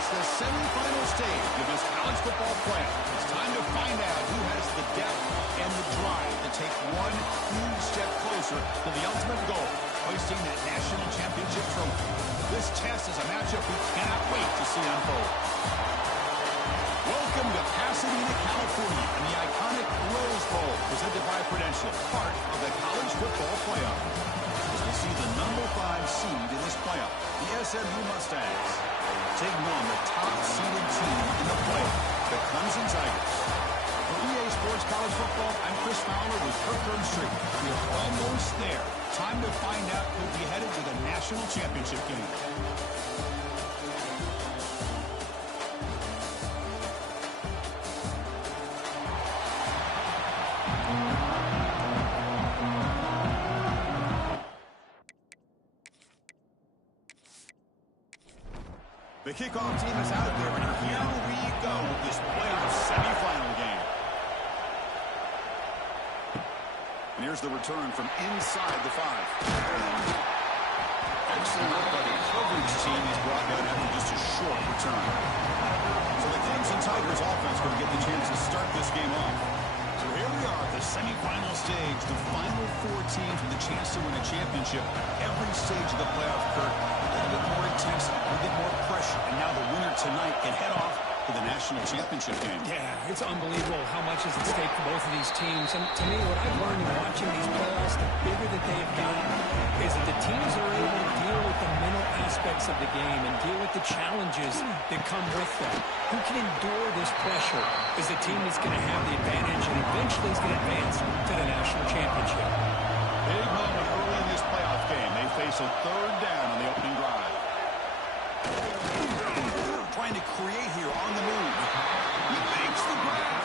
reached the semifinal stage of this college football playoff. It's time to find out who has the depth and the drive to take one huge step closer to the ultimate goal, hoisting that national championship trophy. This test is a matchup we cannot wait to see unfold. Welcome to Pasadena, California, and the iconic Rose Bowl, presented by Prudential, part of the college football playoff. As we see the number 5 seed in this playoff, the SZN1 Mustangs, taking on the top-seeded team in the playoff, the Clemson Tigers. For EA Sports College Football, I'm Chris Fowler with Kirk Street. We are almost there. Time to find out who'll be headed to the national championship game. The kickoff team is out there, and here we go with this playoff semifinal game. And here's the return from inside the 5. Excellent work by the coverage team. He's brought down after just a short return. So the Clemson Tigers offense going to get the chance to start this game off. So here we are at the semifinal stage, the final 4 teams with a chance to win a championship. Every stage of the playoff, Kurt, a little bit more intense, a little bit more pressure, and now the winner tonight can head off to the national championship game. Yeah, it's unbelievable how much is at stake for both of these teams. And to me, what I've learned in watching these playoffs, the bigger that they have gotten, is that the teams are able to deal with the mental aspects of the game and deal with the challenges that come with them. Who can endure this pressure is the team that's going to have the advantage and eventually is going to advance to the national championship. Big moment early in this playoff game. They face a 3rd down on the opening drive. Trying to create here on the move. He makes the grab.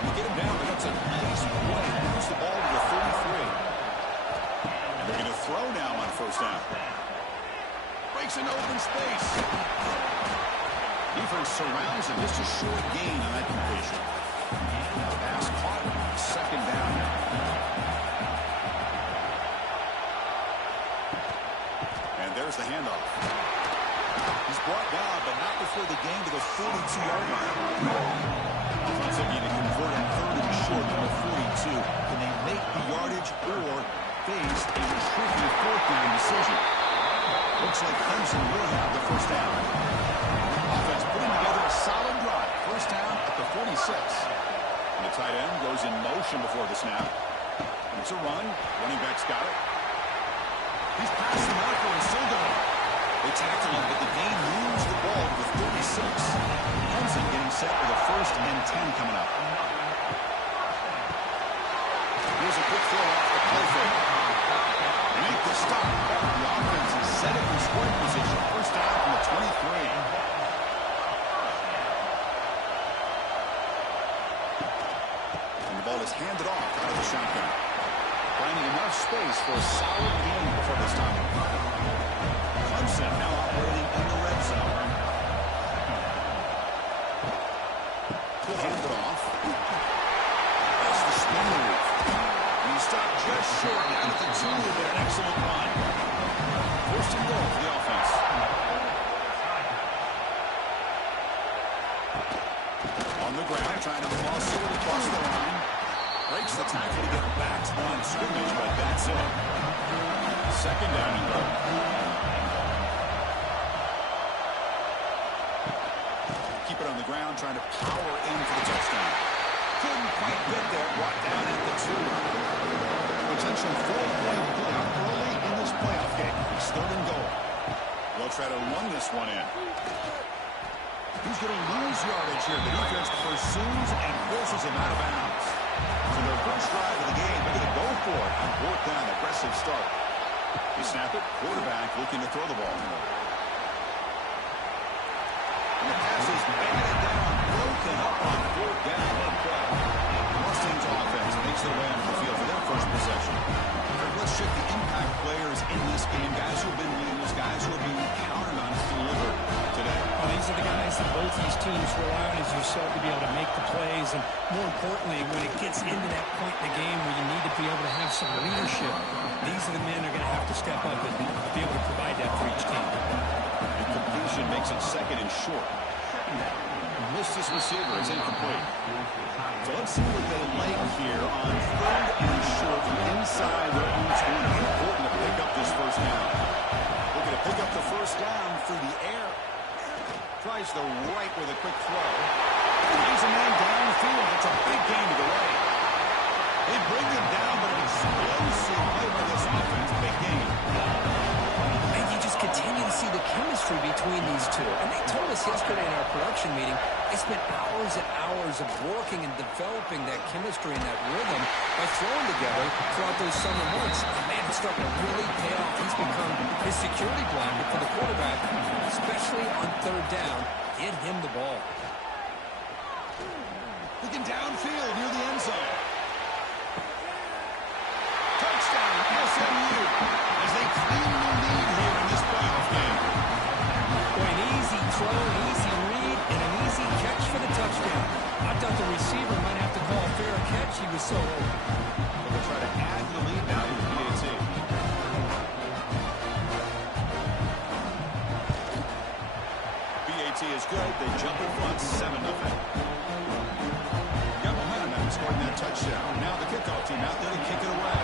You get him down, but that's a nice play. Moves the ball to the 33. And they're going to throw now on 1st down. Breaks an open space. Defense surrounds him. Just a short gain on that completion. Pass caught. 2nd down. And there's the handoff. He's brought down, but not before the gain to the 42-yard line. Offense looking to convert a 3rd and short from the 42. Can they make the yardage or face a tricky 4th down decision? Looks like Clemson will have the 1st down. Offense putting together a solid drive. 1st down at the 46. And the tight end goes in motion before the snap. It's a run. Running back's got it. He's past the marker and still going. They tackle him, but the gain moves the ball to the 36. Clemson getting set for the 1st and 10 coming up. Here's a quick throw off the play fake. Make the stop. The offense is set up in scoring position. 1st down from the 23. And the ball is handed off out of the shotgun. Finding enough space for a solid gain before they stop him. Clemson now operating in the red zone. He'll hand it off. That's the spin move. And he stopped just short. Down at the 2, but an excellent run. 1st and goal for the offense. On the ground, trying to muscle it across the line. Breaks the tackle to get back to the line of scrimmage, but that's it. 2nd down and goal. Keep it on the ground, trying to power in for the touchdown. Couldn't quite get there, brought down at the 2. Potential 4-point play early in this playoff game. It's 3rd and goal. They'll try to run this one in. He's going to lose yardage here. The defense pursues and forces him out of bounds. So their first drive of the game, they're going to go for it on 4th down. Aggressive start. They snap it. Quarterback looking to throw the ball. And the pass is batted down, broken up on 4th down. The Mustangs offense makes their way onto the field for their first possession. Let's check the impact players in this game. Guys who have been leaders, guys who are being counted on to deliver today. Well, these are the guys that both these teams rely on, as you said, to be able to make the plays. And more importantly, when it gets into that point in the game where you need to be able to have some leadership, these are the men who are going to have to step up and be able to provide that for each team. And completion makes makes it second and short. Missed his receiver. It's incomplete. So let's see what they like here on third and short from inside their own 20. Important to pick up this first down. Looking to pick up the first down through the air. Tries the right with a quick throw. Finds a man downfield. It's a big gain to the right. They bring him down, but an explosive play by this offense. Big gain. And you just continue to see the chemistry between these two. And they told us yesterday in our production meeting, they spent hours and hours of working and developing that chemistry and that rhythm by throwing together throughout those summer months. And man, it's starting to really pay off. He's become his security blanket for the quarterback, especially on third down. Get him the ball. Looking downfield near the end zone. Touchdown, SMU, as they claim the lead here in this playoff game. Boy, an easy throw, an easy read, and an easy catch for the touchdown. I thought the receiver might have to call a fair catch. He was so open. They'll try to add the lead now with PAT. PAT is good. They jump in front, 7-0. Got momentum and scoring that touchdown. Now the kickoff team out there to kick it away.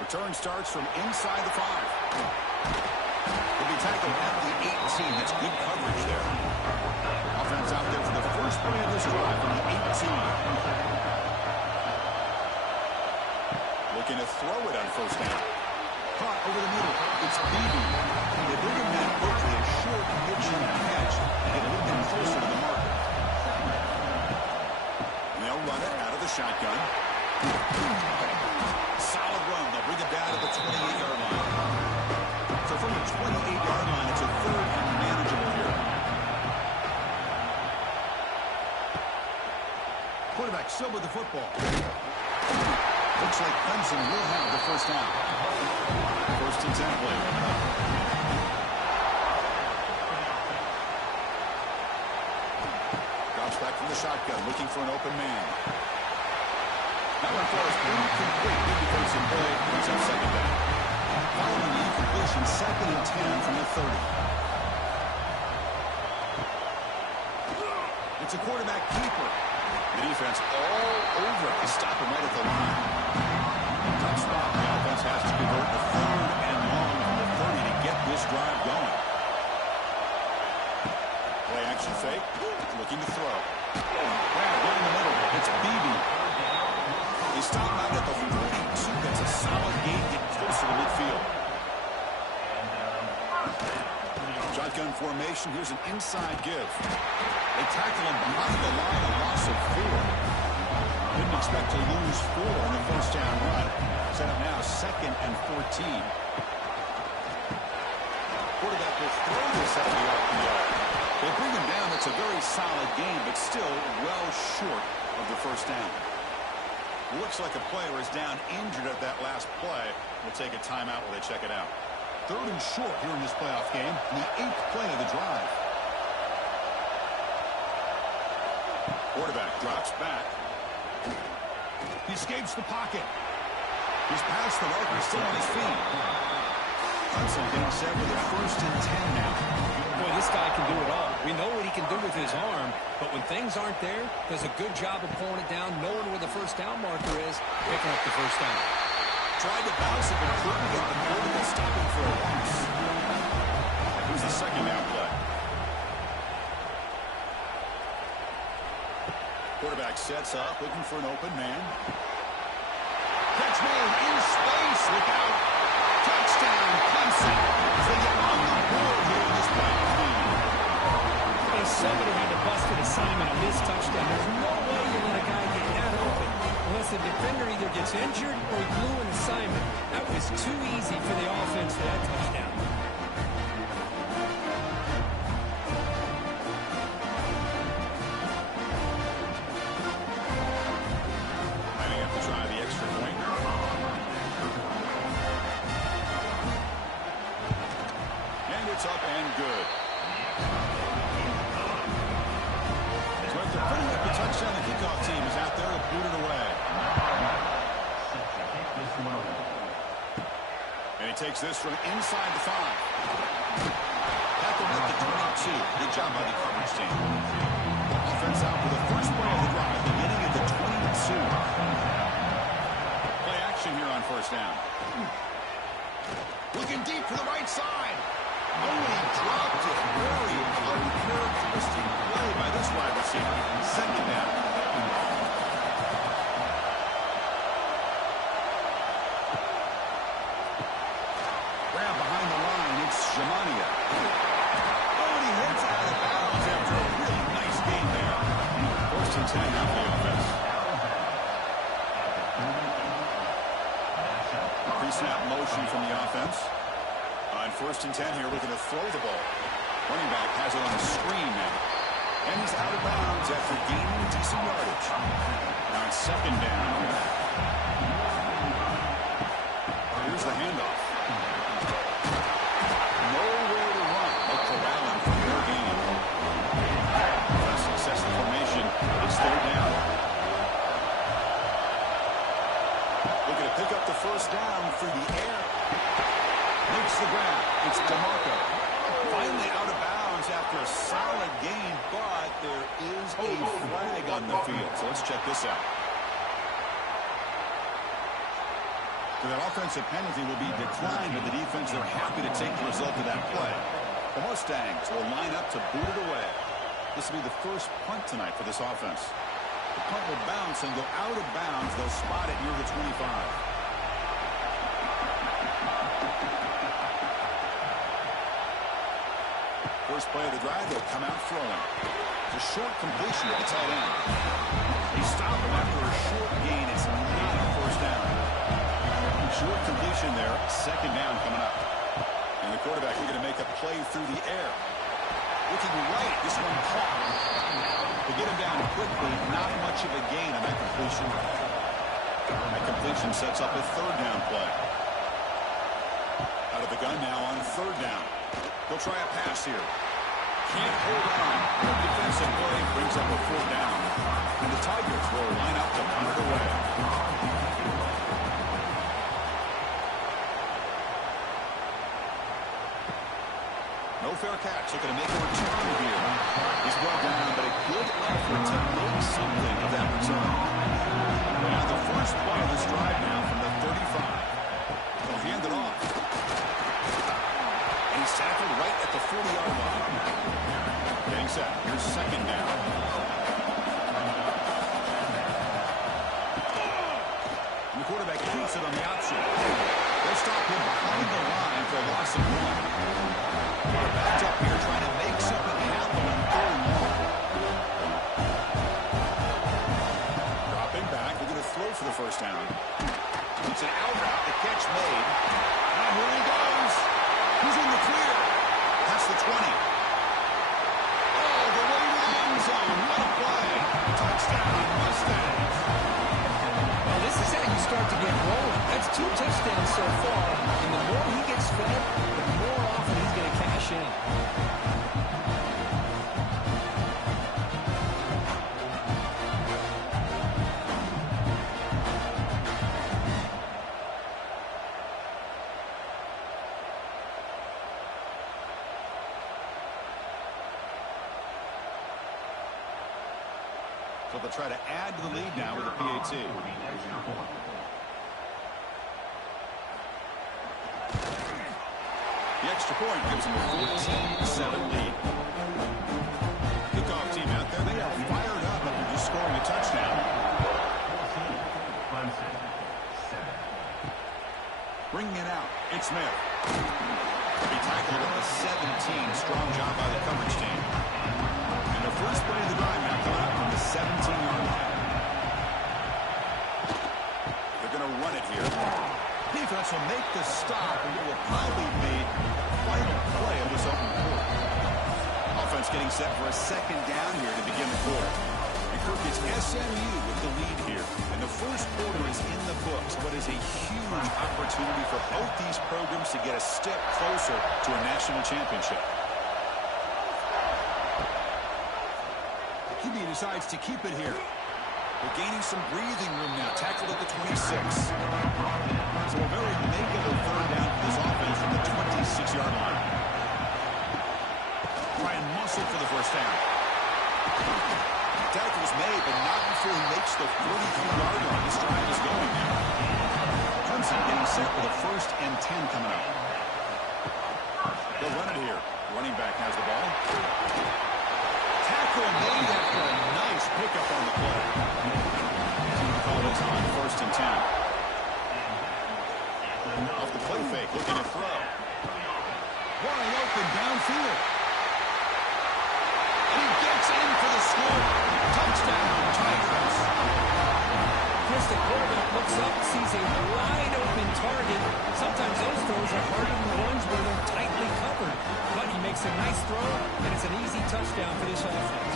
Return starts from inside the 5. He'll be tackled at the 18. That's good coverage there. Offense out there for the first play of this drive from the 18. Looking to throw it on first down. Caught over the middle. It's Beebe. They bring him down quickly. A short pitch and catch. Get a little bit closer to the marker. And they'll run it out of the shotgun. Solid run. They'll bring it down to the 28-yard line. So from the 28-yard line, it's a third and manageable here. Quarterback still with the football. Looks like Clemson will have the first down. First and 10 play. Drops back from the shotgun, looking for an open man. That one falls incomplete. Good defensive play. Brings up second down. Following the incompletion, second and 10 from the 30. It's a quarterback keeper. The defense all over it. They stop him right at the line. Tough spot. The offense has to convert the third and long from the 30 to get this drive going. Play action fake. Looking to throw. Down the middle. It's Beebe. They stop out at the 42. That's a solid gain. Get closer to midfield. Shotgun formation. Here's an inside give. They tackle him behind the line. A loss of 4. Didn't expect to lose 4 in the first down run. Set up now second and 14. Quarterback will throw this at the RPO. They bring him down. It's a very solid game, but still well short of the first down. Looks like a player is down injured at that last play. We'll take a timeout while they check it out. Third and short here in this playoff game. The 8th play of the drive. Quarterback drops back. He escapes the pocket. He's past the marker, still on his feet. Hudson getting set with a first and 10 now. Boy, this guy can do it all. We know what he can do with his arm, but when things aren't there, does a good job of pulling it down, knowing where the first down marker is, picking up the first down. Tried to bounce it, but couldn't get the quarterback stopping for a loss. Here's the second down play. Quarterback sets up, looking for an open man. Catch made in space, look out. Touchdown, Clemson. As they get on the board here in this playoff game. Well, somebody had to bust an assignment on this touchdown. There's no way you let a guy get that open unless the defender either gets injured or he blew an assignment. That was too easy for the offense for that touchdown. It's up and good. So after putting up the touchdown, the kickoff team is out there to boot it away. And he takes this from inside the 5. Tackle at the 22. Good job by the coverage team. Offense out for the first play of the drive, beginning at the 22. Play action here on first down. Looking deep for the right side. Oh, he dropped it. Very uncharacteristic play by this wide receiver. Second down. Grab behind the line. It's Shamania. Oh, and he heads out of bounds after a really nice gain there. First and 10 now for the offense. Pre-snap motion from the offense. On first and 10 here, looking to throw the ball. Running back has it on the screen now. And he's out of bounds after gaining decent yardage. Now it's second down. Here's the handoff. Nowhere to run. But corralling for their gain. A successful formation. It's third down. Looking to pick up the first down through the air. Makes the grab. It's DeMarco. Finally out of bounds after a solid gain, but there is a flag on the field. So let's check this out. So that offensive penalty will be declined by the defense. They're happy to take the result of that play. The Mustangs will line up to boot it away. This will be the first punt tonight for this offense. The punt will bounce and go out of bounds. They'll spot it near the 25. First play of the drive, they'll come out throwing. It's a short completion to the tight end. They stop him after a short gain. It's not a first down. Short completion there, second down coming up. And the quarterback looking to make a play through the air. Looking right, this one caught. To get him down quickly, not much of a gain on that completion. That completion sets up a third down play. Out of the gun now on third down. They'll try a pass here. Can't hold on. The defensive play brings up a fourth down. And the Tigers will line up to punt it away. No fair catch. Looking to make a return here. He's brought down, but a good effort to make something of that return. Now the first play of this drive now from the 35. They'll hand it off. He's tackled right at the 40-yard line. Getting set. Here's second down. And the quarterback keeps it on the option. They'll stop him behind the line for a loss of 1. They're backed up here trying to make something happen on third and long. Dropping back. They're going to throw for the first down. It's an out route. The catch made. And here he goes. He's in the clear. That's the 20. Oh, the way to the end zone. What a play. Touchdown, Mustangs. Well, this is how you start to get rolling. That's 2 touchdowns so far. And the more he gets fed, the more often he's going to cash in. So they'll try to add to the lead now with a PAT. The extra point gives them a 14-7 lead. Kickoff team out there, they are fired up after just scoring a touchdown. Bringing it out, it's Smith. He tackled at the 17. Strong job by the coverage team. And the first play of the drive now coming out from the 17-yard line. They're going to run it here. Defense will make the stop, and it will probably be the final play of this open quarter. Offense getting set for a second down here to begin the quarter. And Kirk, it's SMU with the lead here. And the first quarter is in the books, but is a huge opportunity for both these programs to get a step closer to a national championship. QB decides to keep it here. They're gaining some breathing room now. Tackled at the 26. So a very makeable third down for this offense from the 26-yard line. Try and muscle for the first down. Tackle was made, but not before he makes the 43-yard line. This drive is going now. Clemson getting set with a 1st and 10 coming up. They'll run it here. Running back has the ball. Tackle made after a nice pickup on the play. Call this on 1st and 10. Off the play fake, looking to throw. Wide open downfield. And he gets in for the score. Touchdown, Tigers. Chris, the quarterback looks up, sees a wide open target. Sometimes those throws are harder than the ones where they're tightly covered. But he makes a nice throw, and it's an easy touchdown for this offense.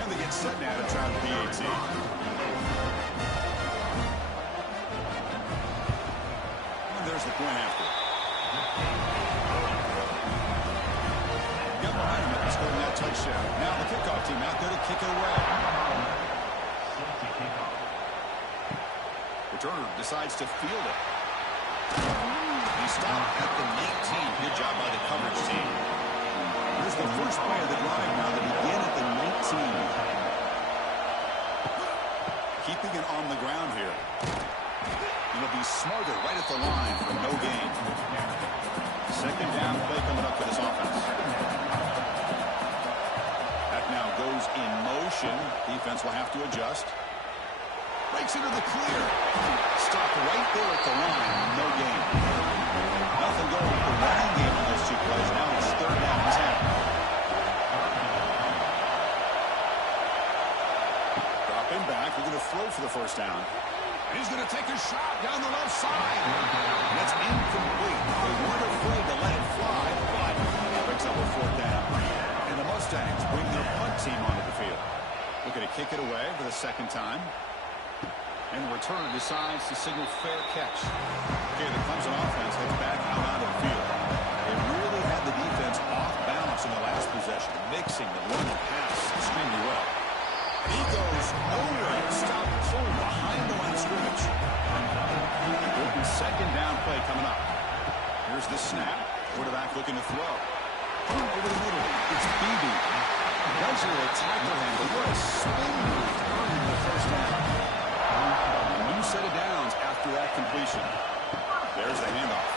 And they get set now to try the PAT. And there's the point after. Got behind him after scoring that touchdown. Now the kickoff team out there to kick it away. Returner decides to field it. He stopped at the 19. Good job by the coverage team. Here's the first play of the drive now to begin at the 19. Keeping it on the ground here. It'll be smarter right at the line for no gain. Second down play coming up for this offense. That now goes in motion. Defense will have to adjust. Breaks into the clear. Stopped right there at the line. No gain. Nothing going with the running game on those two plays. Now it's 3rd down and 10. Dropping back. We're going to throw for the first down. And he's going to take a shot down the left side. And that's incomplete. They weren't afraid to let it fly, but picks up a 4th down. And the Mustangs bring their punt team onto the field. Looking to kick it away for the 2nd time. And the returner decides to signal fair catch. Okay, the Clemson offense heads back out onto the field. They really had the defense off balance in the last possession, mixing the run and pass extremely well. And he goes nowhere. Stopped full behind the line of scrimmage. Important 2nd down play coming up. Here's the snap. Quarterback looking to throw. Over the middle. It's Beebe. Luxury to tackle him, but what a spin move earning the first down. New set of downs after that completion. There's the handoff.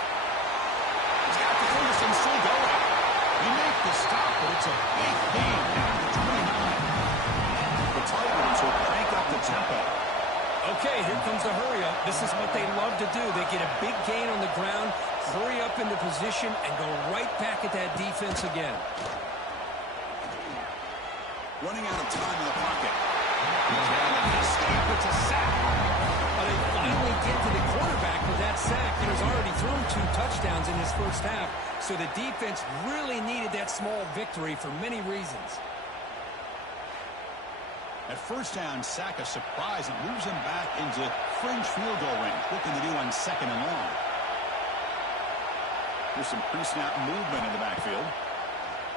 He's got the Ferguson still going. He makes the stop, but it's a big gain down to 29. The Tigers will crank up the tempo. Okay, here comes the hurry up. This is what they love to do. They get a big gain on the ground, hurry up into position, and go right back at that defense again. Running out of time in the pocket. It's a sack. They finally get to the quarterback with that sack. He has already thrown 2 touchdowns in his first half, so the defense really needed that small victory for many reasons. At first down, sack a surprise and moves him back into fringe field goal range. Looking to do on 2nd and long. There's some pre-snap movement in the backfield.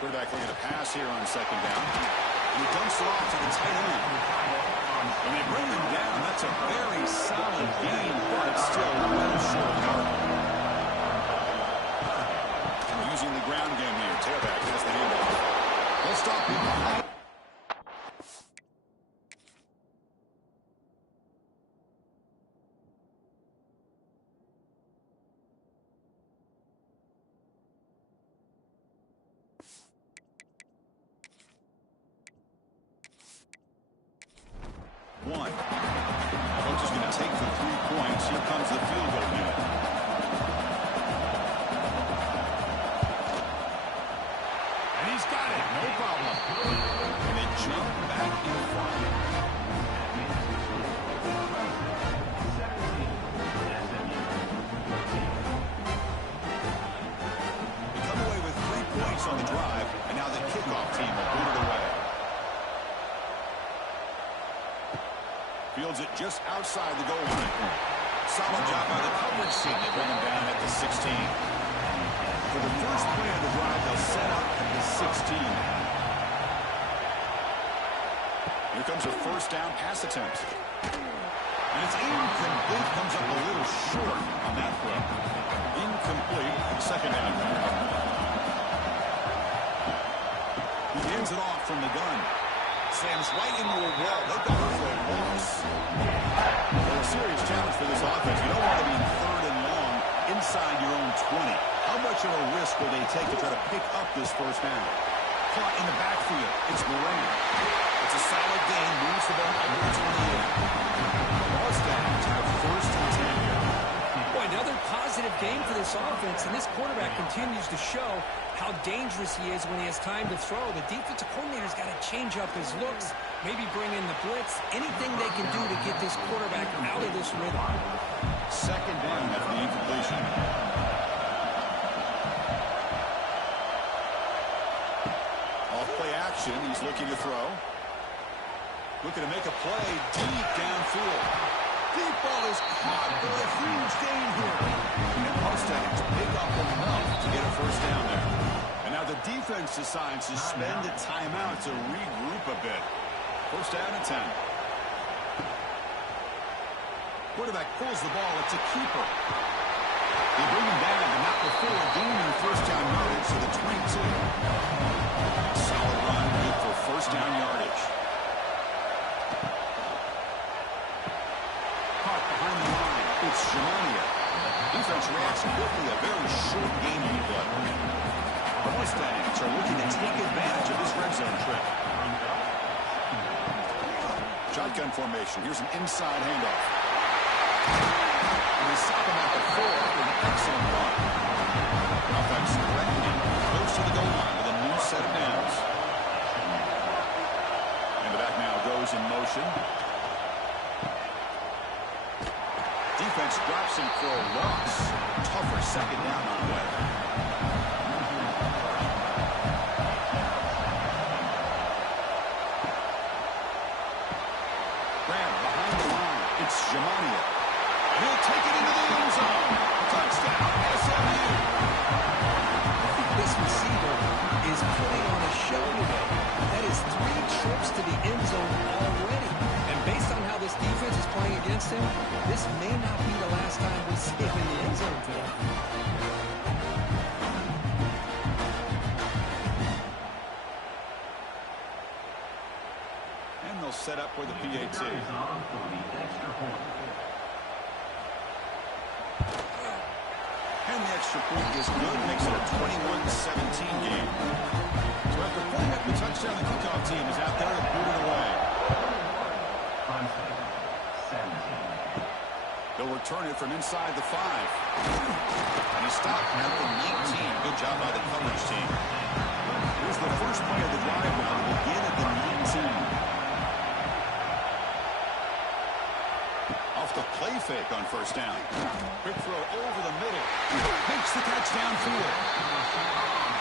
Quarterback looking to pass here on 2nd down. And he dumps it off to the tight end. When they bring him down, that's a very solid gain, but still well short of yardage. Using the ground game here. Tailback has the handoff. They'll stop him behind. One. Coach is going to take the 3 points. Here comes the field goal unit. And he's got it. No problem. And they jump back in front. They come away with 3 points on the drive, and now the kickoff team will boot it away. Fields it just outside the goal line. Solid job by the coverage team. They bring him down at the 16. For the first play of the drive, they'll set up at the 16. Here comes a first down pass attempt. And it's incomplete. Comes up a little short on that throw. Incomplete. Second down. He hands it off from the gun. Sam's right into a wall. They've got him for a loss. Well, a serious challenge for this offense. You don't want to be in third and long inside your own 20. How much of a risk will they take to try to pick up this first down? Caught in the backfield. It's Moran. It's a solid gain. Moves the ball over the 28. Mustangs have first and 10 here. Boy, another positive game for this offense, and this quarterback continues to show how dangerous he is when he has time to throw. The defensive coordinator's got to change up his looks, maybe bring in the blitz, anything they can do to get this quarterback out of this rhythm. Second down after the incompletion. Off play action, he's looking to throw. Looking to make a play deep downfield. Deep ball is caught for a huge gain here. And Mustangs pick up enough to get a first down there. And now the defense decides to spend a timeout to regroup a bit. First down and 10. Quarterback pulls the ball. It's a keeper. They bring him down, but not before gaining first down yardage to the 22. Solid run, good for first down yardage. Caught behind the line. It's Shimania. Defense reacts quickly. A very short game to play. The Mustangs are looking to take advantage of this red zone trip. Shotgun formation. Here's an inside handoff. And they stop him at the 4 with an excellent run. Offense threatening close to the goal line with a new set of downs. And the back now goes in motion. Defense drops him for a loss. Tougher second down on the way. Grab behind the line. It's Shimania. He'll take it into the end zone. Touchdown, SMU. This receiver is putting on a show today. That is 3 trips to the end zone already. And based on how this defense is playing against him, this may not be the last time we see him in the end zone today. And they'll set up for the PAT. And the extra point is good. Makes it a 21-17 game. So after putting up the touchdown, the kickoff team is out there to boot it away. They'll return it from inside the 5. And he stopped at the 19. Good job by the coverage team. Here's the first play of the drive now. We'll begin at the 19. Off the play fake on first down. Quick throw over the middle. Makes the catch downfield.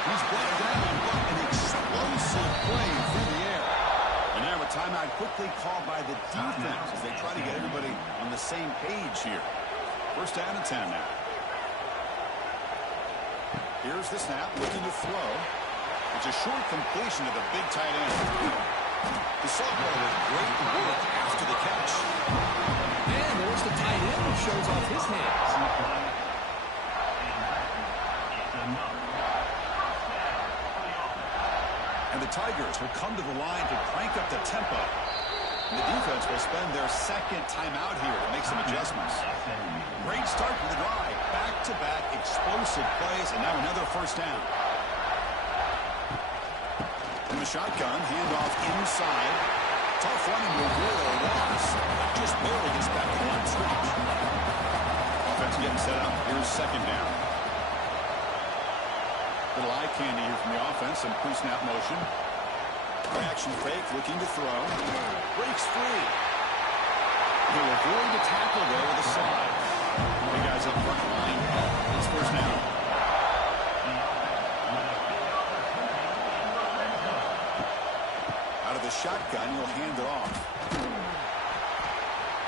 He's brought down, but an explosive play through the air. And now a timeout quickly called by the defense as they try to get everybody on the same page here. First down and 10 now. Here's the snap, looking to throw. It's a short completion to the big tight end. The sophomore with great work after the catch. And there's the tight end who shows off his hands. And the Tigers will come to the line to crank up the tempo. And the defense will spend their second timeout here to make some adjustments. Great start for the drive. Back-to-back explosive plays, and now another first down. From the shotgun, handoff inside. Tough running to avoid a loss. Just barely gets back to the line of scrimmage. Offense getting set up. Here's second down. Little eye candy here from the offense. Some pre-snap motion. Action fake, looking to throw. Breaks free. He'll avoid the tackle there with a slide. The guys up front line. It's first down. Out of the shotgun, he'll hand it off.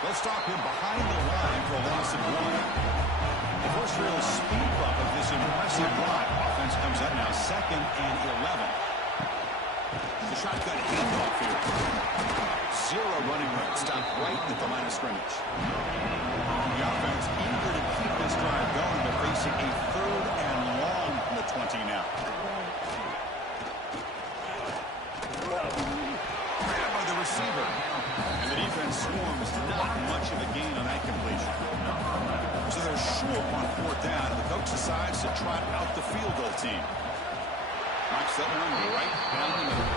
They'll stop him behind the line for a loss of 1. The first real speed bump of this impressive drive. Offense comes up now 2nd and 11. The shotgun handoff here. 0 running room. Stopped right at the line of scrimmage. The offense eager to keep this drive going, but facing a 3rd and long from the 20 now. Grabbed by the receiver. And the defense swarms. Not much of a gain on that completion. So they're short on 4th down, and the coach decides to trot out the field goal team. Knocks that one right down the middle.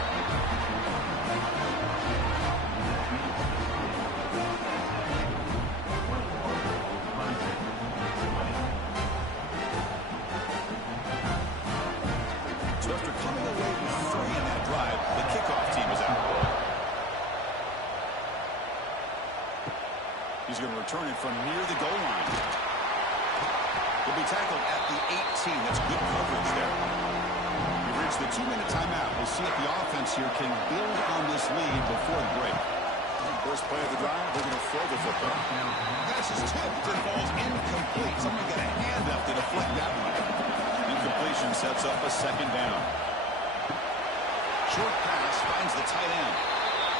So after coming away with 3 in that drive, the kickoff team is out. He's going to return it from near the goal line. He'll be tackled at the 18. That's good coverage there. We've reached the 2-minute timeout. We'll see if the offense here can build on this lead before the break. First play of the drive, they're going to throw the football. Pass is tipped and falls incomplete. Someone got a hand up to deflect that one. Incompletion sets up a 2nd down. Short pass finds the tight end.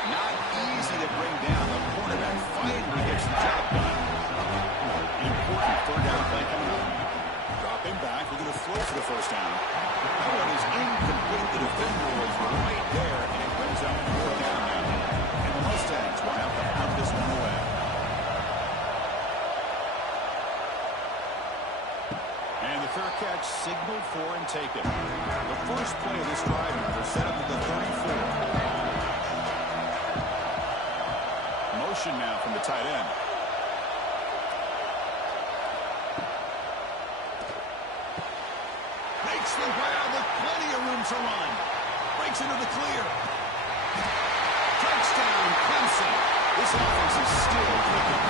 Not easy to bring down. The quarterback finally gets the job done. Important 3rd down play coming up. Dropping back. We're going to throw for the 1st down. That one is incomplete. The defender was right there, and it brings up 4th down now. And the Mustangs will have to pound this one away. And the fair catch signaled for and taken. The first play of this drive, they're set up at the 34. Motion now from the tight end. Makes the grab with plenty of room to run. Breaks into the clear. Touchdown, Clemson. This offense is still clicking.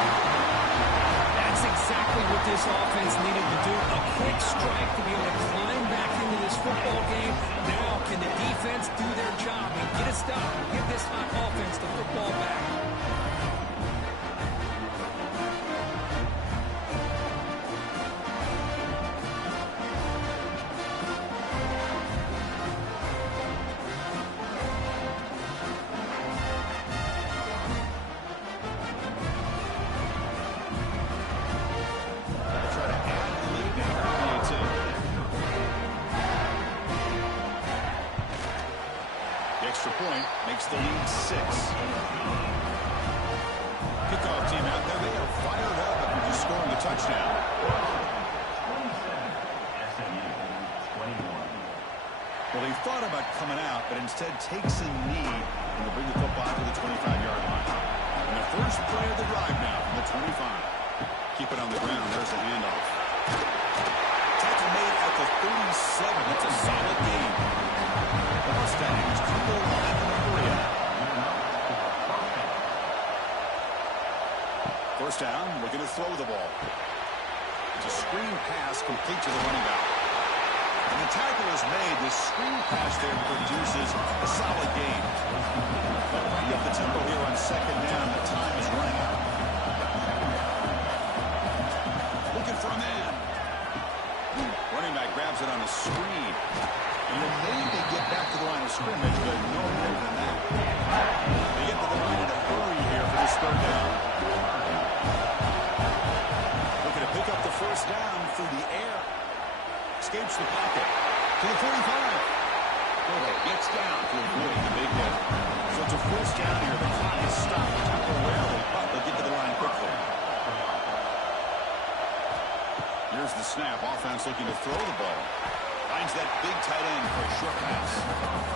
That's exactly what this offense needed to do. A quick strike to be able to climb back into this football game. Now can the defense do their job and get a stop and give this hot offense the football back? Extra point makes the lead 6. Kickoff team out there. They are fired up after just scoring a touchdown. Well, he thought about coming out, but instead takes a knee and will bring the football to the 25-yard line. And the first play of the drive now from the 25. Keep it on the ground. There's the handoff. Tackle made at the 37. That's a solid game. The Mustangs come to the line from the 40. First down, we're going to throw the ball. It's a screen pass complete to the running back. And the tackle is made. The screen pass there produces a solid gain. But bring up the tempo here on 2nd down. The time is running out. Looking for a man. Running back grabs it on a screen. And will maybe get back to the line of scrimmage, but no more than that. They get to the line in a hurry here for this 3rd down. Looking to pick up the 1st down through the air. Escapes the pocket to the 45. Quarterback gets down to avoid the big hit. So it's a 1st down here. The clock is stopped temporarily, but they'll get to the line quickly. Here's the snap. Offense looking to throw the ball. Finds that big tight end for a short pass.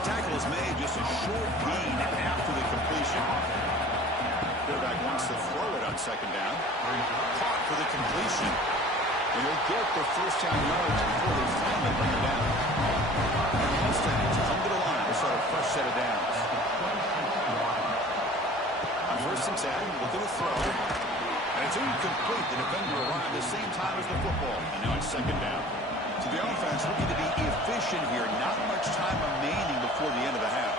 Tackle is made, just a short gain after the completion. Quarterback wants to throw it on 2nd down. Caught for the completion. And he'll get the 1st down yards before they finally bring him down. And the Mustangs come to the line to start a fresh set of downs. On 1st and 10, looking to throw. And it's incomplete. The defender arrived at the same time as the football. And now it's 2nd down. So the offense looking to be efficient here. Not much time remaining before the end of the half.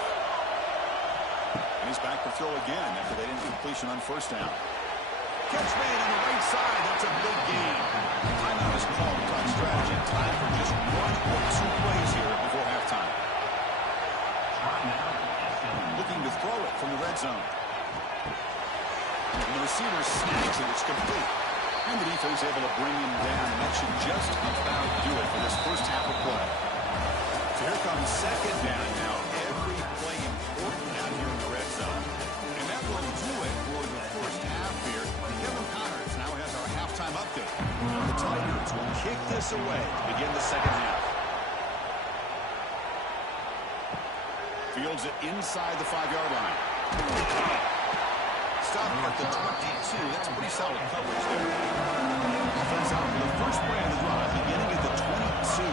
And he's back to throw again after that incompletion on 1st down. Catch made on the right side. That's a big gain. Timeout is called to talk strategy. Time for just 1 or 2 plays here before halftime. Looking to throw it from the red zone. And the receiver snags it. It's complete. And the defense able to bring him down. And that should just about do it for this first half of play. So here comes second down now. Every play important down here in the red zone. And that will do it for the first half here. Kevin Connors now has our halftime update. The Tigers will kick this away to begin the second half. Fields it inside the 5-yard line. Stop at the 22. That's pretty solid coverage there. Offense out for the first play of the drive, beginning at the 22.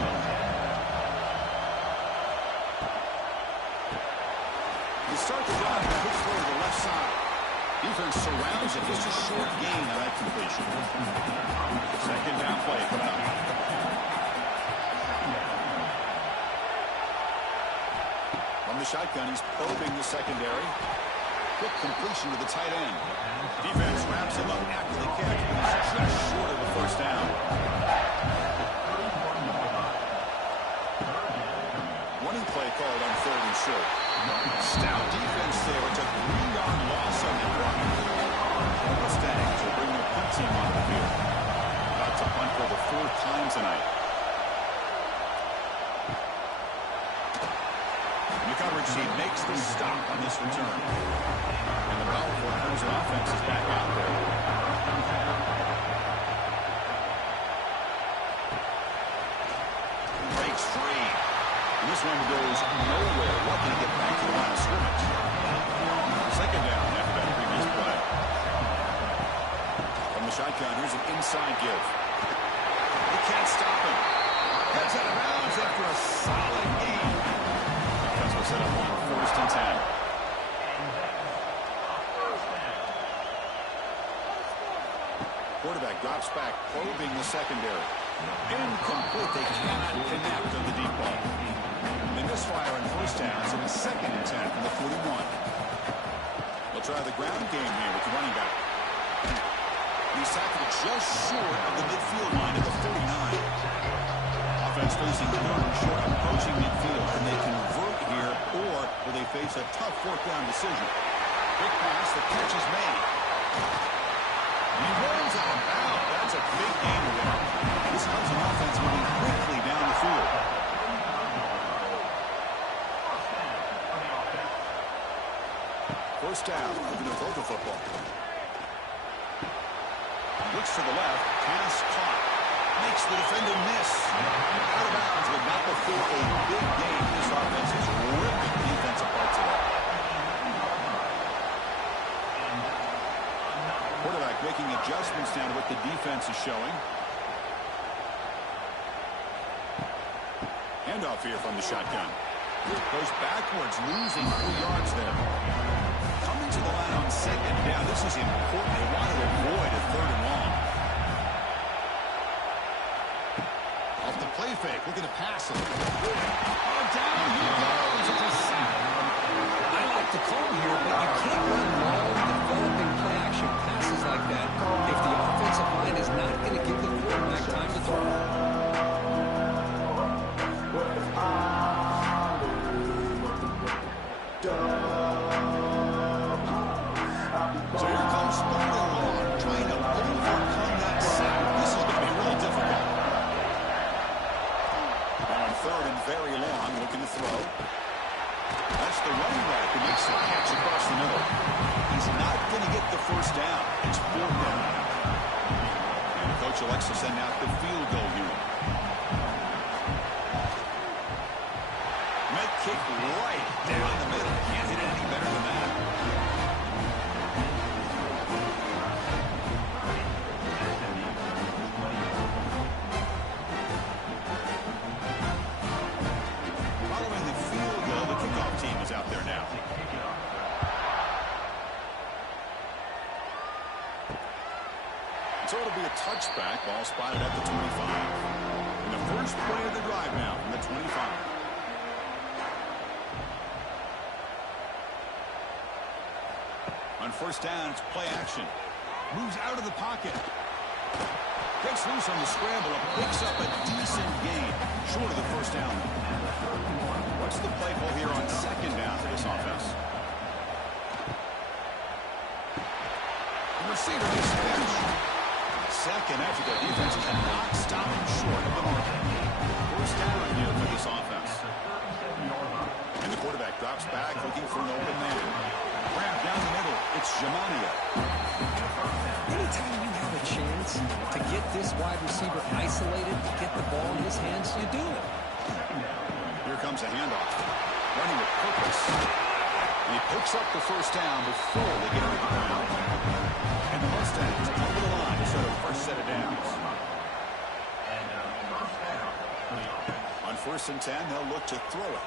They start the drive and push forward to the left side. Defense surrounds it. Just a short gain on that completion. Second down play coming up. From the shotgun, he's probing the secondary. Quick completion to the tight end. Defense wraps him up after the catch, but he's just short of the first down. Running play called on 3rd and short. Stout defense there. It's a 3-yard loss on the run. The Mustangs will bring the punt team on the field. About to punt for the 4th time tonight. The coverage team makes the stop on this return. And the powerful Crimson offense is back out there. Breaks free. And this one goes nowhere. Lucky to get back to the line of scrimmage. Second down after that previous play. From the shotgun, here's an inside give. They can't stop him. Gets out of bounds after a solid game. Offense will set up on 1st and 10. Quarterback drops back, probing the secondary. Incomplete. They cannot connect on the deep ball. They misfire on 1st down, so it's 2nd and 10 from the 41. They'll try the ground game here with the running back. He's tackled just short of the midfield line at the 49. Offense facing 3rd and short, approaching midfield. Can they convert here, or will they face a tough 4th down decision? Quick pass, the catch is made. He rolls out of bounds. That's a big gain there. This Clemson offense moving quickly down the field. First down, looking to throw the football. Looks to the left, pass caught. Makes the defender miss. Out of bounds, but not before a big game. This offense is ripping the defense apart today. Quarterback making adjustments now to what the defense is showing. Handoff here from the shotgun. Goes backwards, losing 3 yards there. Coming to the line on 2nd down. This is important. They want to avoid a 3rd and long. Off the play fake, looking to pass it. Oh, down he goes. It's a sack. I like the call here, but you can't run long, developing play-action passes like that if the offensive line is not going to give the quarterback time to throw. So here comes 3rd and long, trying to overcome that sack. This is going to be really difficult. Now on 3rd and very long, looking to throw. That's the running back who makes the catch across the middle. He's not going to get the first down. It's 4th down. And the coach elects to send out the field goal unit. Med kick right down the middle. Can't hit it any better than that. Following the field goal, the kickoff team is out there now. So it'll be a touchback. Ball spotted at the 25. And the first play of the drive now from the 25. On 1st down, it's play action. Moves out of the pocket. Breaks loose on the scramble and picks up a decent gain. Short of the first down. What's the play call here on second down for this offense? The receiver makes the catch. Second after the defense cannot stop him short of the mark. First down here for this offense. And the quarterback drops back looking for an open man. Grab down the middle. It's Jamania. Anytime you have a chance to get this wide receiver isolated, get the ball in his hands, you do it. Here comes a handoff. Running with purpose. And he picks up the first down before they get on the ground. And the Mustangs come to the line to start a first set of downs. On 1st and 10, they'll look to throw it.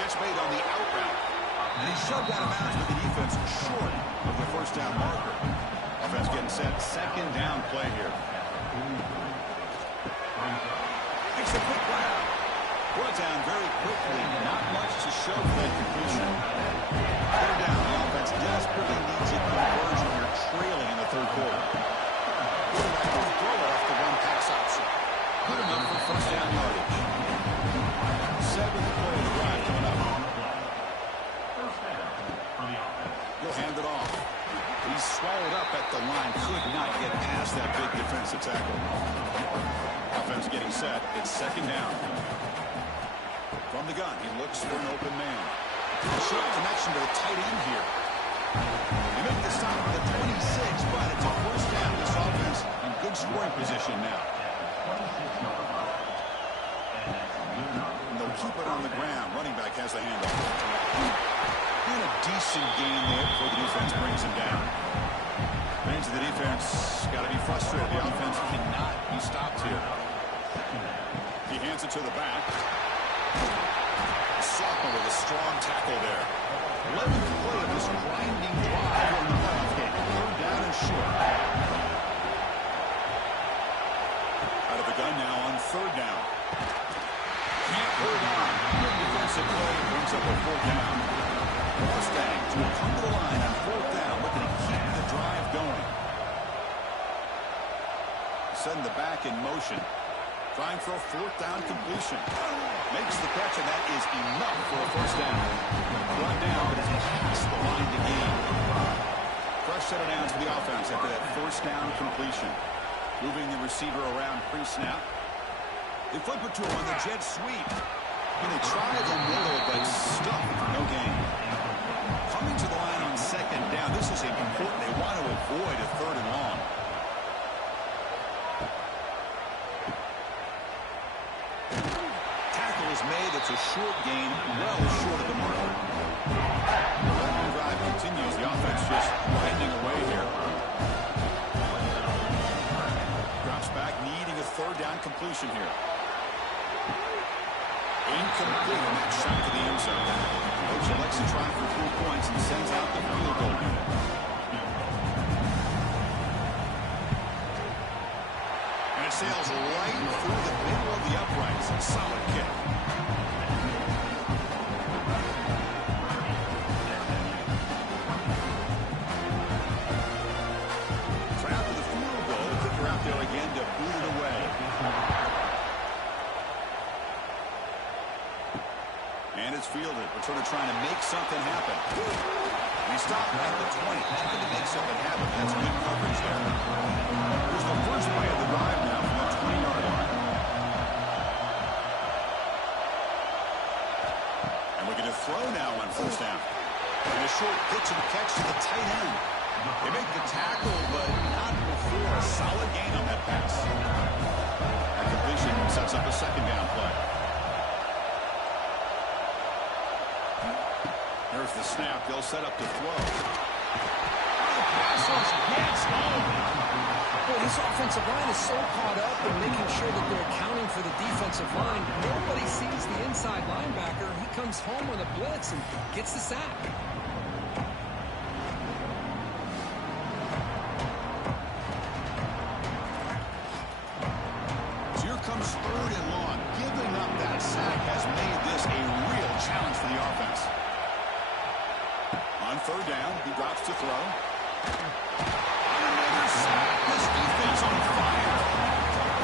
Gets made on the out route. And he's shoved out of bounds with the defense short of the first down marker. Offense getting set. Second down play here. Makes a quick grab. Brought down very quickly. Not much to show for that completion. Third down. The offense desperately needs a conversion here, trailing in the third quarter. Quarterback will throw it off the one-pass option. Good enough for first down yardage. 7th play of the drive coming up. He'll hand it off. He's swallowed up at the line. Could not get past that big defensive tackle. Offense getting set. It's second down. From the gun, he looks for an open man. Short connection to the tight end here. They make the stop at the 26, but it's a first down. This offense in good scoring position now. And they'll keep it on the ground. Running back has the handoff. And a decent gain there before the defense brings him down. Fans of the defense got to be frustrated. The offense cannot be stopped here. He hands it to the back. Sophomore with a strong tackle there. 11th play of this grinding drive in the playoff game. Third down and short. Out of the gun now on third down. Can't hold on. Good defensive play brings up a fourth down. Mustangs will come to the line on fourth down, looking to keep the drive going. Send the back in motion. Trying for a fourth down completion. Makes the catch, and that is enough for a first down. Brought down, but it's past the line to gain. Fresh set of downs for the offense after that first down completion. Moving the receiver around pre-snap. They flip it to him on the jet sweep. And they try the middle, but stuck. No gain. Coming to the line on second down. This is important. They want to avoid a third and long. Tackle is made. It's a short gain, well short of the marker. The left drive continues. The offense just grinding away here. Drops back, needing a third down completion here. Incomplete on that shot to the end zone. Coach elects to try for 3 points and sends out the field goal unit. And it sails right through the middle of the uprights. Solid kick. So after the field goal, the kicker out there again to boot it away. And it's fielded. Returner trying to make something happen. He stopped at the 20. Trying to make something happen. That's good coverage there. Here's the first play of the drive now from the 20-yard line. And we're going to throw now on first down. And a short pitch and catch to the tight end. They make the tackle, but not before a solid gain on that pass. That completion sets up a second down play. There's the snap. They'll set up to throw. The pass gets home. Boy, this offensive line is so caught up in making sure that they're accounting for the defensive line. Nobody sees the inside linebacker. He comes home with a blitz and gets the sack. So here comes third and long. Giving up that sack has made this a real challenge for the offense. On third down, he drops to throw. Another sack. This defense on fire.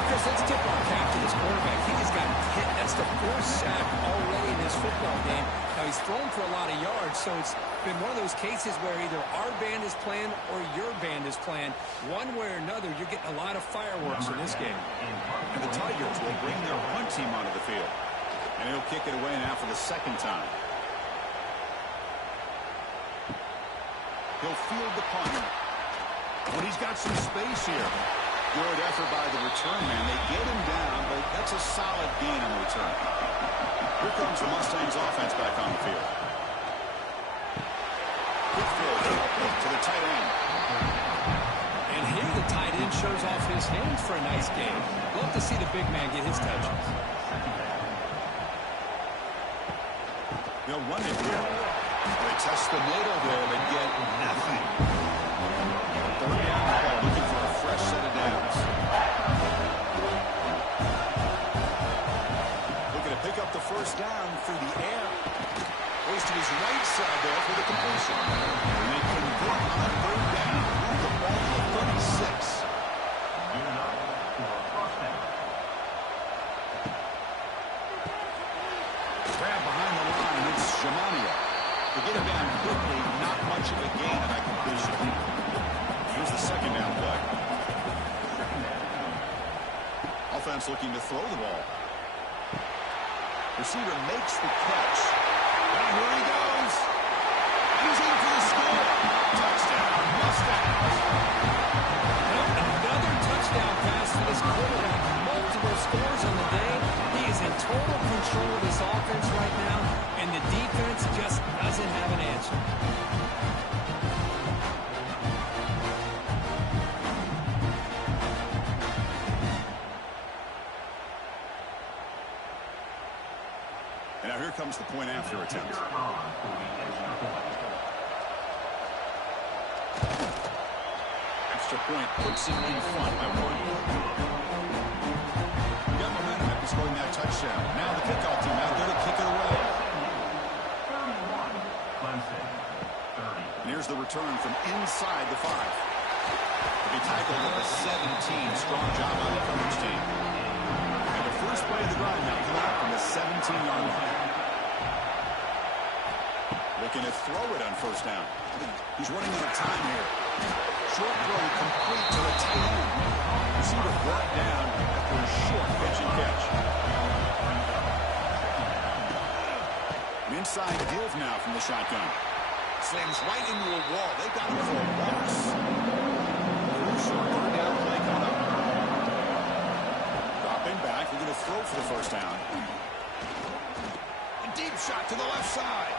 Chris, let's tip our cap to this quarterback. He just got hit. That's the fourth sack already in this football game. Now, he's thrown for a lot of yards, so it's been one of those cases where either our band is playing or your band is playing. One way or another, you're getting a lot of fireworks in this game. And the Tigers will bring their punt team onto the field. And he'll kick it away now for the second time. He'll field the punt. But he's got some space here. Good effort by the return man. They get him down, but that's a solid gain on the return. Here comes the Mustangs offense back on the field. Quick throw to the tight end. And here the tight end shows off his hands for a nice game. Love to see the big man get his touches. They'll run it here. They test the middle there, but get nothing. Third down play, looking for a fresh set of downs. Looking to pick up the first down through the air. Goes to his right side there for the completion. And they convert on third down. Move the ball to 36. Grab behind the line. It's Shimania. To get him down quickly, not much of a gain on that completion. Here's the second down play. Offense looking to throw the ball. Receiver makes the catch. And here he goes. He's in for the score. Touchdown, Mustangs. Another touchdown pass for this quarterback. Multiple scores on the day. He is in total control of this offense right now, and the defense just doesn't have an answer. And now here comes the point after attempt. Extra point puts him in front by one. Got momentum after scoring that touchdown. Now the kickoff team out there to kick it away. And here's the return from inside the 5. To be tackled at the 17. Strong job by the coverage team. And the first play of the drive now coming out from the 17-yard line. Looking to throw it on first down. He's running out of time here. Short throw complete to the tight end. Receiver brought down after a short pitch and catch. An inside give now from the shotgun. Slams right into a wall. They got him for a loss. Crucial third down play coming up. Dropping back. We're going to throw for the first down. A deep shot to the left side.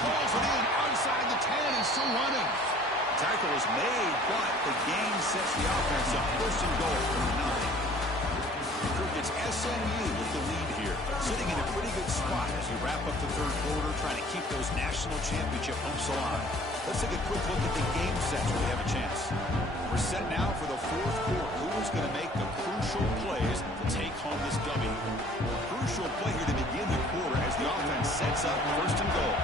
Calls it in outside the 10 and still running. Tackle is made, but the game sets the offense up. First and goal from the 9. Kirk, it's SMU with the lead here. Sitting in a pretty good spot as we wrap up the third quarter, trying to keep those national championship hopes alive. Let's take a quick look at the game sets when we have a chance. We're set now for the fourth quarter. Who's going to make the crucial plays to take home this W? Crucial play here to begin the quarter as the offense sets up first and goal.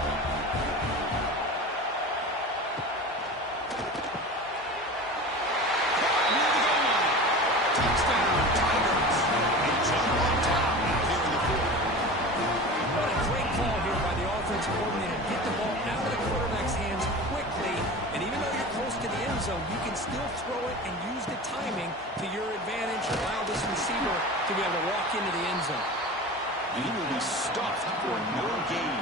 Coordinator, get the ball out of the quarterback's hands quickly, and even though you're close to the end zone, you can still throw it and use the timing to your advantage, allow this receiver to be able to walk into the end zone. And he will be stuffed for no gain.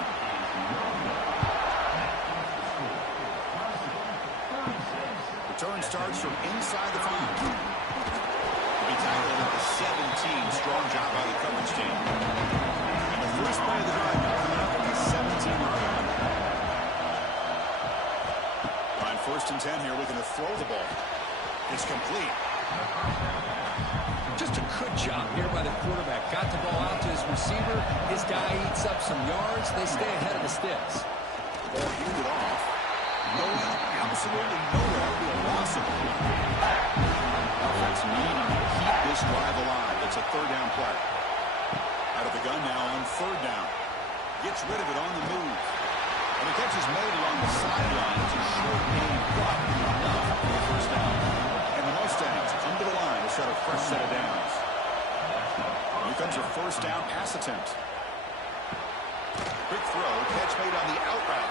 Return starts from inside the 5. To be tackled at the 17. Strong job by the coverage team. And the first play of the drive now coming up at the 17-yard line. On first and 10 here, looking to throw the ball. It's complete. Just a good job here by the quarterback. Got the ball out to his receiver. His guy eats up some yards. They stay ahead of the sticks. Ball handed off. Going absolutely nowhere. It'll be a loss of it. Offense needing to keep this drive alive. It's a third down play. Out of the gun now on third down. Gets rid of it on the move. A And the catch is made along the sideline. It's a short gain, but enough for the first down. And the Mustangs come to the line to set a fresh set of downs. Here comes a first down pass attempt. Quick throw, catch made on the out route.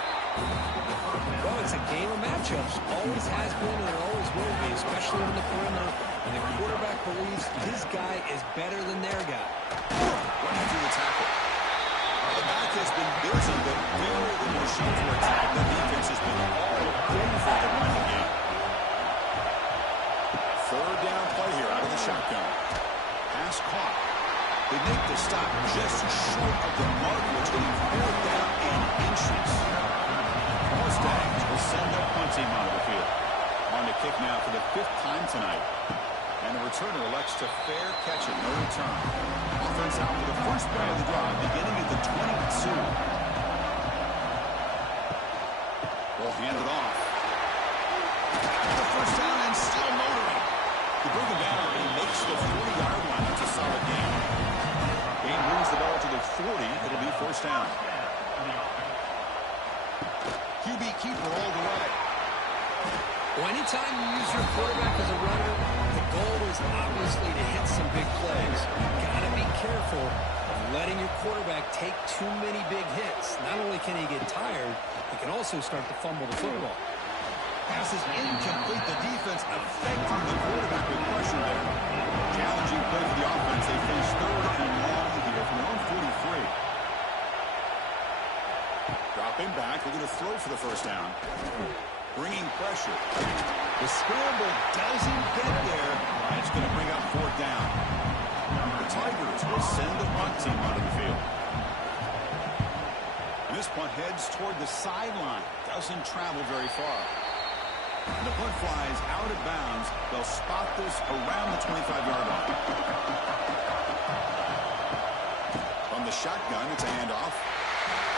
Well, it's a game of matchups. Always has been and it always will be, especially on the perimeter. And the quarterback believes his guy is better than their guy. Running through the tackle. The back has been busy, but very little to show for it. The defense has been all over the running game. Third down play here out of the shotgun. Pass caught. They make the stop just short of the mark, which will be fourth down in inches. Mustangs will send their punt team onto the field. On to kick now for the 5th time tonight. And the returner elects to fair catch it, no return. Offense out for the first play of the drive, beginning at the 22. Will hand it off. The first down and still motoring. They bring him down and he makes the 40-yard line. It's a solid game. He moves the ball to the 40. It'll be first down. QB keeper all the way. Well, anytime you use your quarterback as a runner, the goal is obviously to hit some big plays. Got to be careful of letting your quarterback take too many big hits. Not only can he get tired, he can also start to fumble the football. Pass is incomplete. The defense affecting the quarterback with pressure there. Challenging play for the offense. They finish third and long here from their own 43. Dropping back. They're going to throw for the first down. Bringing pressure. The scramble doesn't get there. It's going to bring up fourth down. The Tigers will send the punt team onto the field. And this punt heads toward the sideline. Doesn't travel very far. The punt flies out of bounds. They'll spot this around the 25-yard line. From the shotgun, it's a handoff.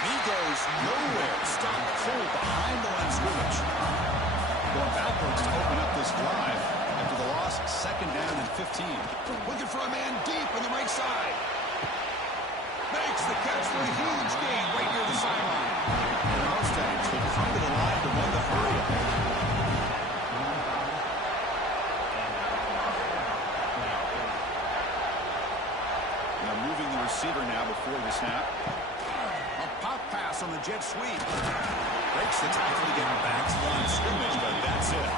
He goes nowhere. Stopped cold behind the line of scrimmage. Going backwards to open up this drive. After the loss, second down and 15. Looking for a man deep on the right side. Makes the catch for a huge gain right near the sideline. And the Mustangs will come to the line to run the hurry up. Now moving the receiver now before the snap. A pop pass on the jet sweep. Breaks the tackle to get back to the line of scrimmage, but that's it.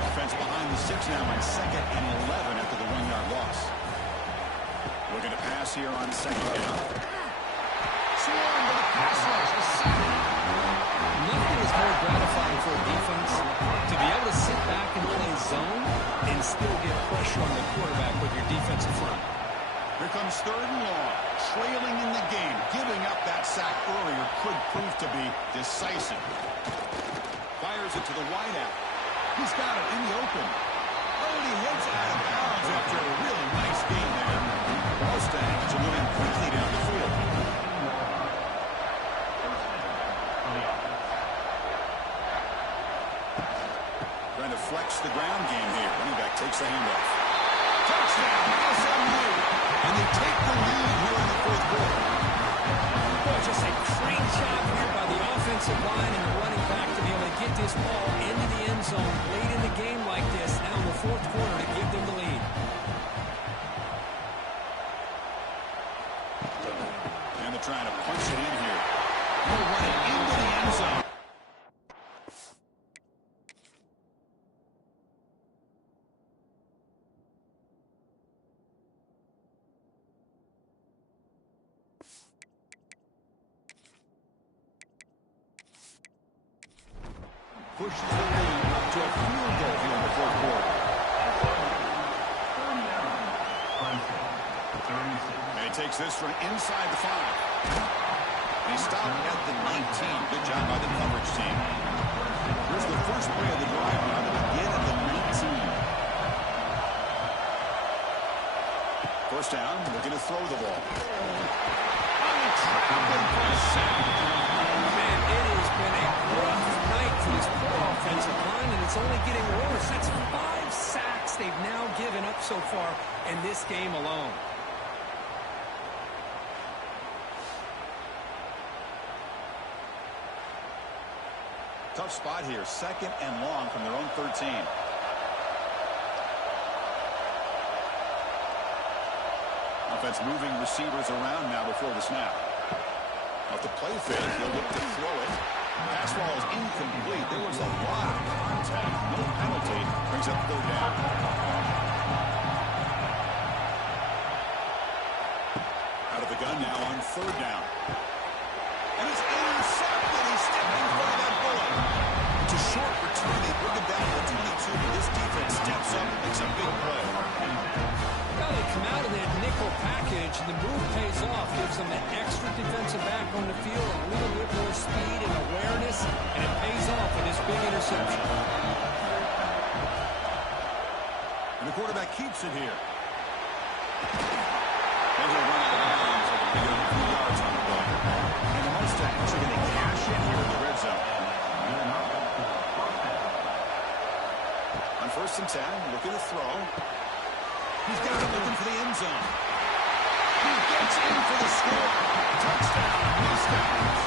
Offense behind the 6 now on second and 11 after the 1-yard loss. Looking to pass here on second down. Swarm with a pass rush. A second. Nothing is more gratifying for a defense to be able to sit back and play zone and still get pressure on the quarterback with your defensive front. Here comes third and long. Trailing in the game. Giving up that sack earlier could prove to be decisive. Fires it to the wideout. He's got it in the open. Oh, and he heads out of bounds after a really nice game there. Mustangs are moving quickly down the field. Trying to flex the ground game here. Running back takes the handoff. Touchdown, SMU. And they take the lead here in the fourth quarter. Boy, just a great job here by the offensive line and the running back to be able to get this ball into the end zone late in the game like this, now in the fourth quarter to give them the lead. And they're trying to punch it in here. They'll run it into the end zone. Pushes the lead up to a field goal here in the fourth quarter. And he takes this from inside the 5. And he stopped at the 19. Good job by the coverage team. Here's the first play of the drive now to begin at the 19. First down, looking to throw the ball. Traveling for a sack. Man, it has been a rough night for this poor offensive line, and it's only getting worse. That's 5 sacks they've now given up so far in this game alone. Tough spot here. 2nd and long from their own 13. Offense moving receivers around now before the snap. Off the play fake, he'll look to throw it. Pass ball is incomplete. There was a lot of contact. No penalty. Brings up 3rd down. Out of the gun now on 3rd down. And it's intercepted. He's stepping in front of that bullet. It's a short return. They bring him down to the 22, but this defense steps up and makes a big play. Well, they come out in that nickel package, and the move pays off. Gives them that extra defensive back on the field, a little bit more speed and awareness, and it pays off with this big interception. And the quarterback keeps it here. And he'll run out of bounds. They get a few yards on the play. And the Mustangs are going to cash in here in the red zone. On 1st and 10, looking to throw. He's got it looking for the end zone. He gets in for the score. Touchdown, Mustangs.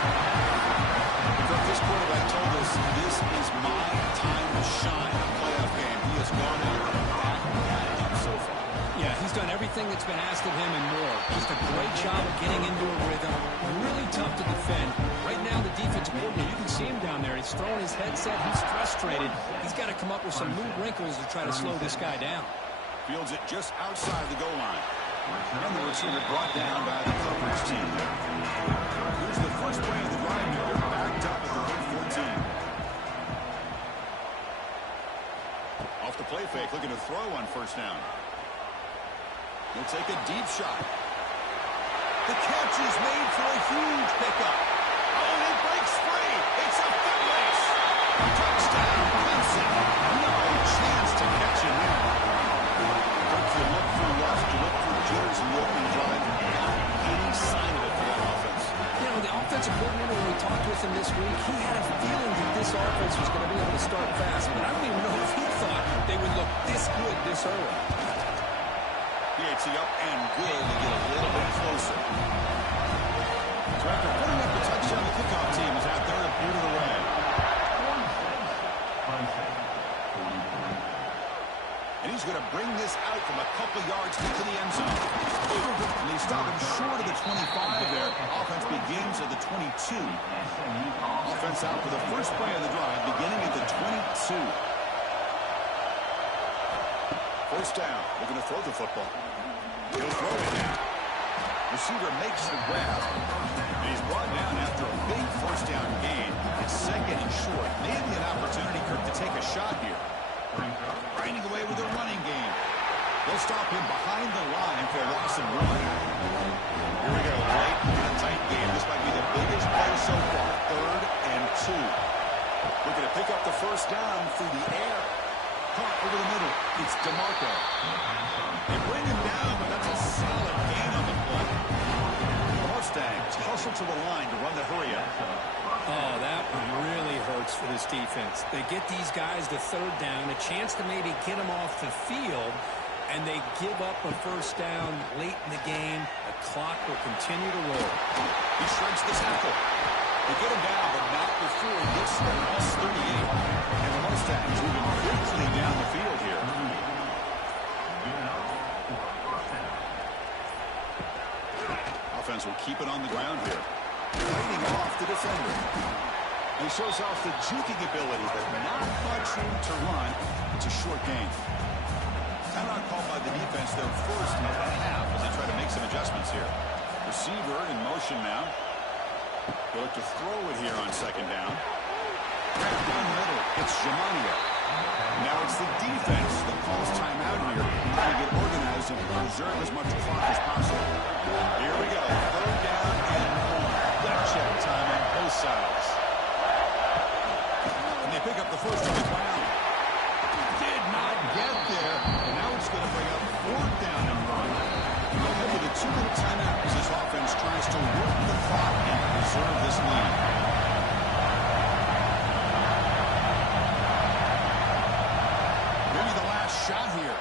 This quarterback told us this is my time to shine. Playoff game. He has gone out and so far. Yeah, he's done everything that's been asked of him and more. Just a great job of getting into a rhythm. Really tough to defend. Right now, the defensive coordinator, you can see him down there. He's throwing his headset. He's frustrated. He's got to come up with some new wrinkles to try to slow this guy down. Fields it just outside the goal line. And the receiver brought down by the coverage team. Here's the first play of the drive here. They're backed up at the 14. Off the play fake, looking to throw on 1st down. He'll take a deep shot. The catch is made for a huge pickup. Oh, and it breaks free. It's a foot race. Touchdown, Clemson. No chance to catch him there. You look for rust, you look for jitters in the opening drive. Not any sign of it for that offense. You know, the offensive coordinator, when we talked with him this week, he had a feeling that this offense was going to be able to start fast. But I don't even know if he thought they would look this good this early. PAT up and good to get a little bit closer. So after putting up the touchdown, the kickoff team is out there to boot it away. And he's going to bring this out from a couple yards into the end zone. And they stop him short of the 25 there. Offense begins at the 22. Offense out for the first play of the drive, beginning at the 22. 1st down, looking to throw the football. He'll throw it now. Receiver makes the grab. And he's brought down after a big 1st down gain. It's 2nd and short. Maybe an opportunity, Kirk, to take a shot here. Grinding away with a running game. They'll stop him behind the line for a loss of 1. Here we go, late in a tight game. This might be the biggest play so far. 3rd and 2. Looking to pick up the 1st down through the air. Caught over the middle. It's DeMarco. They bring him down, but that's a solid gain on the play. The Mustangs hustle to the line to run the hurry up. Oh, that really hurts for this defense. They get these guys to 3rd down, a chance to maybe get them off the field, and they give up a 1st down late in the game. The clock will continue to roll. He shreds the tackle. They get him down, but not before he gets to the loss 38. And the Mustangs moving quickly down the field here. Offense will keep it on the ground here. Fighting off the defender. He shows off the juking ability, but not much room to run. It's a short gain. Timeout called by the defense, their first of the half, as they try to make some adjustments here. Receiver in motion now. They look to throw it here on 2nd down. Wrapped down the middle. It's Jamania. Now it's the defense that calls timeout here. Trying to get organized and preserve as much clock as possible. Here we go. 3rd down and 1. Gut check time on both sides. And they pick up the 1st on the ground. Did not get there. And now it's going to bring up 4th down and 1. They'll head with a 2-minute timeout as this offense tries to work the clock and preserve this lead. Maybe the last shot here.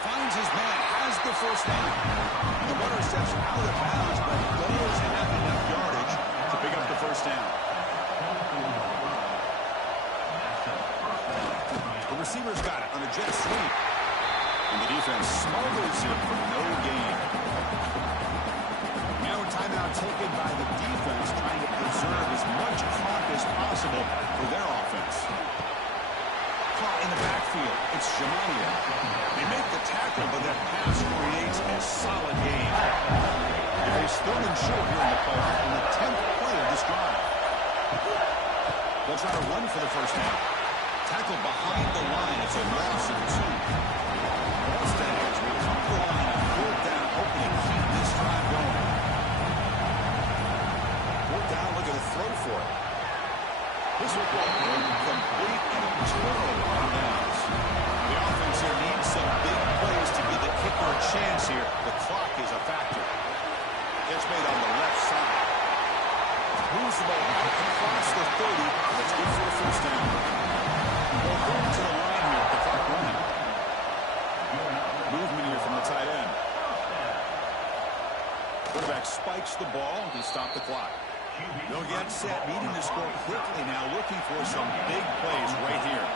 Finds his man, has the 1st down. And the runner steps out of bounds, but does have enough yardage to pick up the 1st down. receiver's got it on a jet sweep. And the defense smothers him for no gain. Now a timeout taken by the defense, trying to preserve as much clock as possible for their offense. Caught in the backfield. It's Jamania. They make the tackle, but that pass creates a solid gain. And he's third and short here in the playoff in the 10th play of this drive. They'll try to run for the first down. Tackle behind the line. It's a loss of 2. Mustangs will come to the line on fourth down, hoping to keep this drive going. Fourth down, looking to throw for it. This will go incomplete and a turnover on downs. The offense here needs some big plays to give the kicker a chance here. The clock is a factor. Catch made on the left side. Moves the ball out across the 30. That's good for a first down. Well, going to the line here at the clock running. Movement here from the tight end. Quarterback spikes the ball to stop the clock. They'll get set, needing to score quickly now, looking for some big plays right here.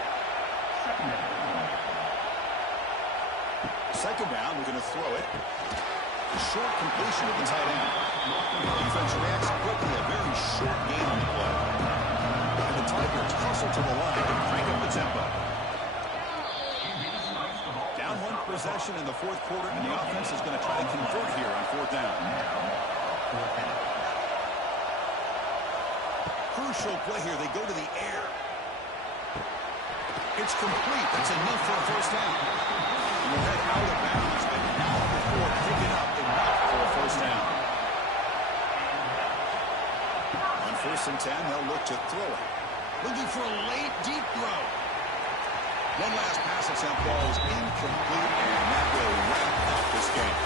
Second down, we're going to throw it. Short completion of the tight end. The defense reacts quickly, a very short gain on the play. And the Tigers hustle to the line to crank up the tempo. Down one possession in the fourth quarter, and the offense is going to try to convert here on fourth down. Crucial play here. They go to the air. It's complete. That's enough for a first down. And we'll head out of bounds, but not before picking up enough for a first down. On 1st and 10, they'll look to throw it. Looking for a late, deep throw. One last pass attempt, ball is incomplete, and that will wrap up this game.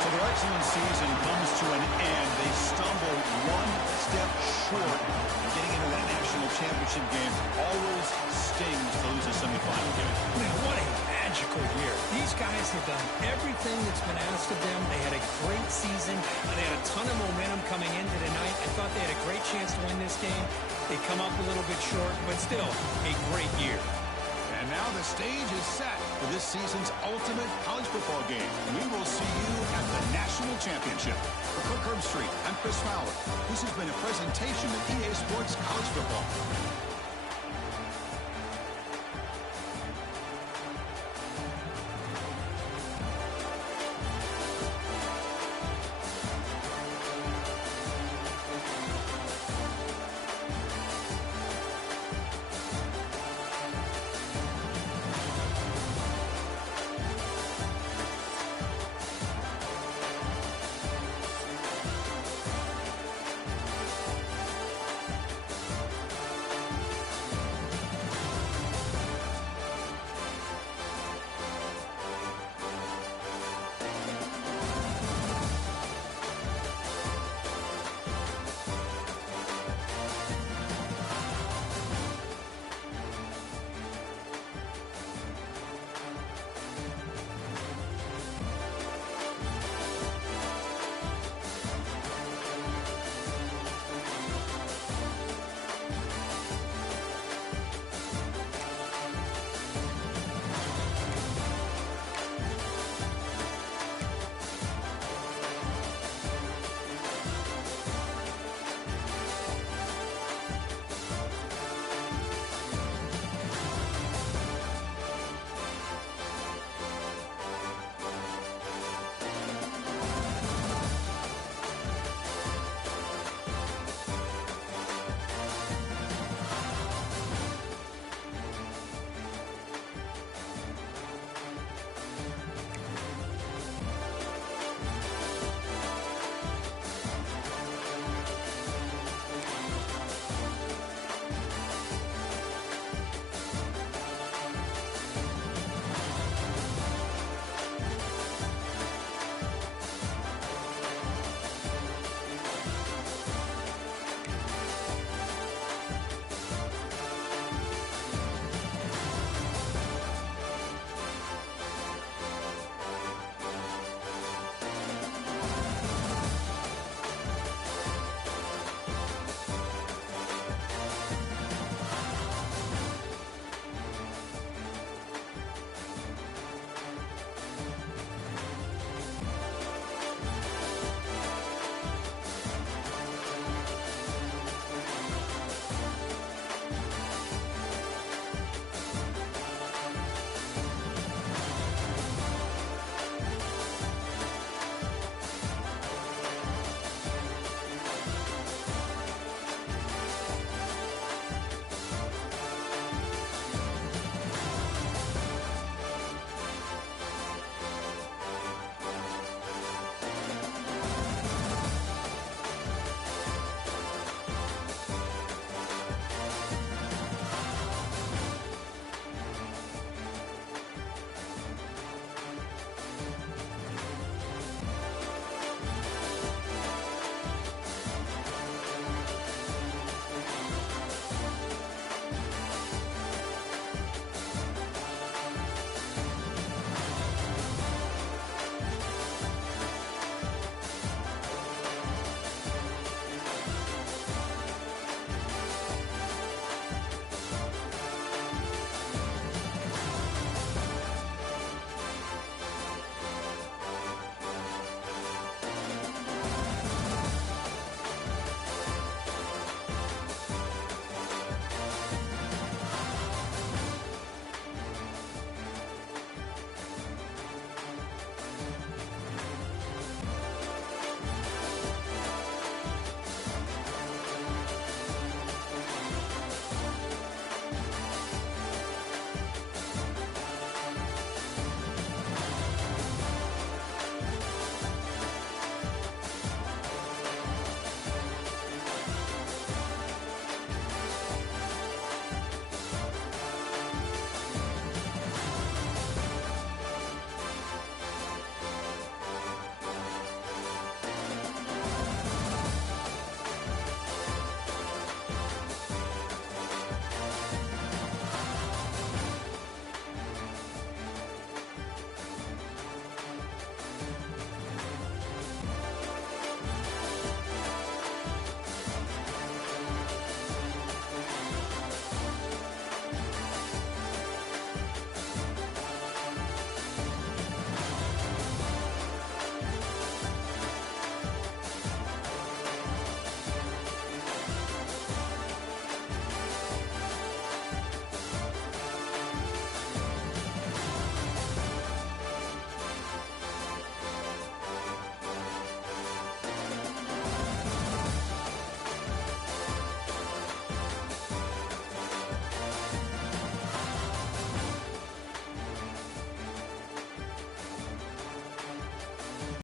So their excellent season comes to an end. They stumble one step short of getting into that national championship game. Always stings to lose a semifinal game. Man, what a magical year. These guys have done everything that's been asked of them. They had a great season. They had a ton of momentum coming into tonight. I thought they had a great chance to win this game. They come up a little bit short, but still a great year. And now the stage is set for this season's ultimate college football game. We will see you at the National Championship. For Cook Herb Street, I'm Chris Fowler. This has been a presentation of EA Sports College Football.